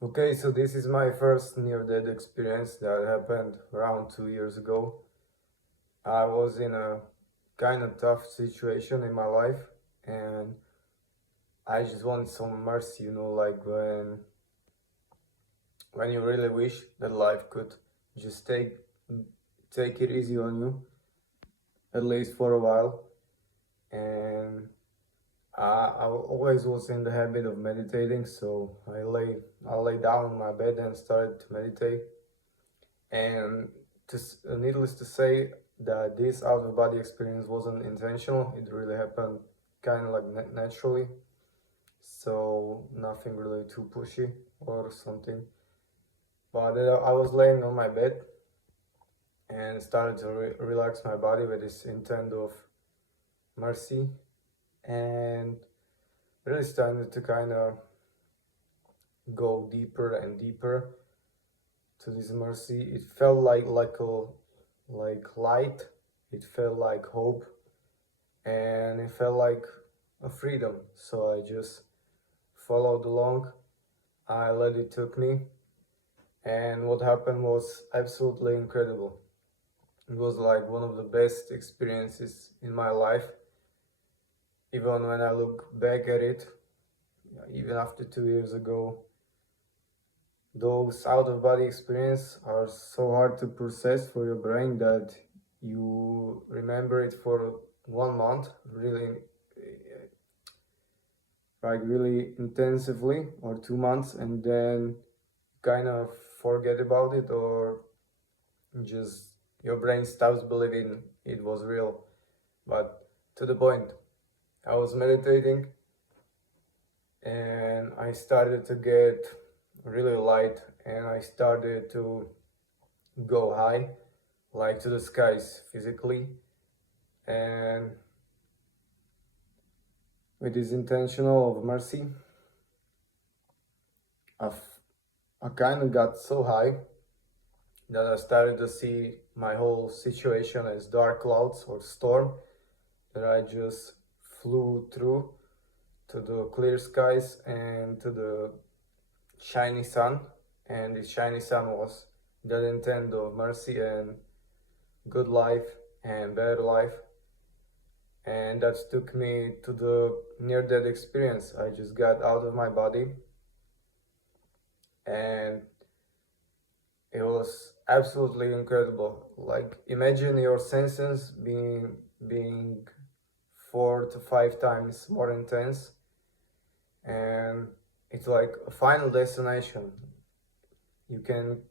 Okay, so this is my first near-death experience that happened around 2 years ago. I was in a kind of tough situation in my life, and I just wanted some mercy, like when you really wish that life could just take it easy on you, at least for a while. And I always was in the habit of meditating, so I lay down on my bed and started to meditate. And needless to say, that this out of body experience wasn't intentional. It really happened kind of like naturally. So nothing really too pushy or something. But I was laying on my bed and started to relax my body with this intent of mercy, and really started to kind of go deeper and deeper to this mercy. It felt like light. It felt like hope, and it felt like a freedom. So I just followed along. I let it took me, and what happened was absolutely incredible. It was like one of the best experiences in my life. Even when I look back at it, even after 2 years ago, those out of body experiences are so hard to process for your brain that you remember it for 1 month, really, like really intensively, or 2 months, and then kind of forget about it, or just your brain stops believing it was real. But to the point, I was meditating and I started to get really light, and I started to go high, like to the skies physically. And with this intentional of mercy, I've, I kind of got so high that I started to see my whole situation as dark clouds or storm that I just flew through to the clear skies and to the shiny sun. And this shiny sun was that intent of mercy and good life and better life. And that took me to the near death experience. I just got out of my body, and it was absolutely incredible. Like, imagine your senses being 4 to 5 times more intense, and it's like a final destination. You can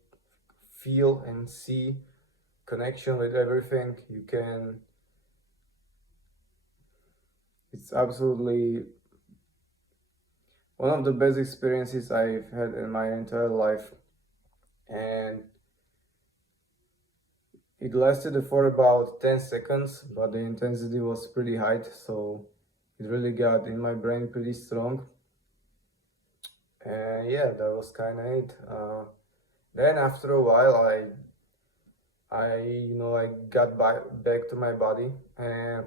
feel and see connection with everything. It's absolutely one of the best experiences I've had in my entire life. And it lasted for about 10 seconds, but the intensity was pretty high, so it really got in my brain pretty strong. And yeah, that was kind of it. Then after a while, I got back to my body, and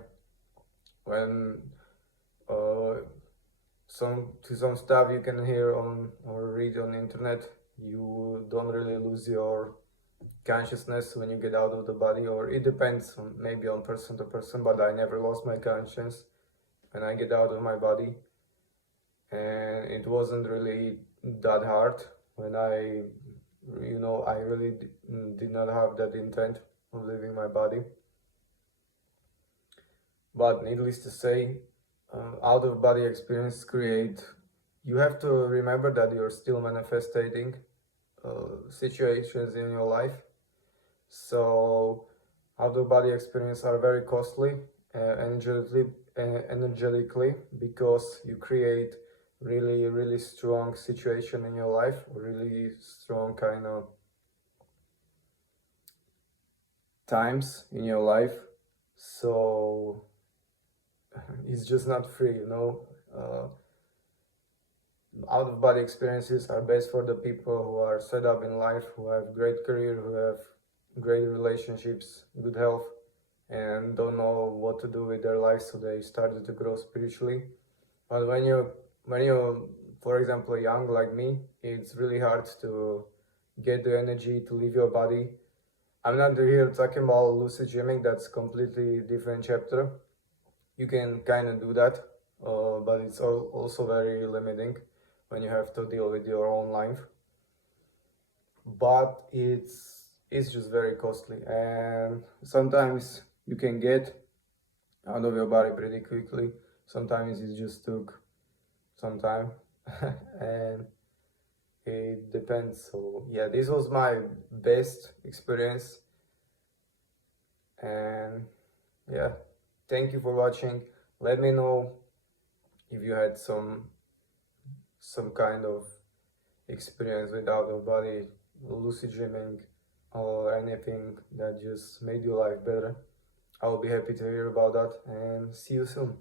when uh, some stuff you can hear on or read on the internet, you don't really lose your consciousness when you get out of the body, or it depends on, maybe on person to person, but I never lost my conscience when I get out of my body. And it wasn't really that hard when I really did not have that intent of leaving my body. But needless to say, out of body experience create, you have to remember that you're still manifesting situations in your life. So out of body experience are very costly, energetically, because you create really strong situation in your life, really strong kind of times in your life. So it's just not free. Out of body experiences are best for the people who are set up in life, who have great career, who have great relationships, good health, and don't know what to do with their life, so they started to grow spiritually. But when you for example, young like me, it's really hard to get the energy to leave your body. I'm not here talking about lucid dreaming, that's completely different chapter. You can kind of do that, but it's also very limiting when you have to deal with your own life. But it's just very costly, and sometimes you can get out of your body pretty quickly. Sometimes it just took some time, and it depends. So yeah, this was my best experience, and yeah, thank you for watching. Let me know if you had some kind of experience with out of body, lucid dreaming, or anything that just made your life better. I will be happy to hear about that, and see you soon.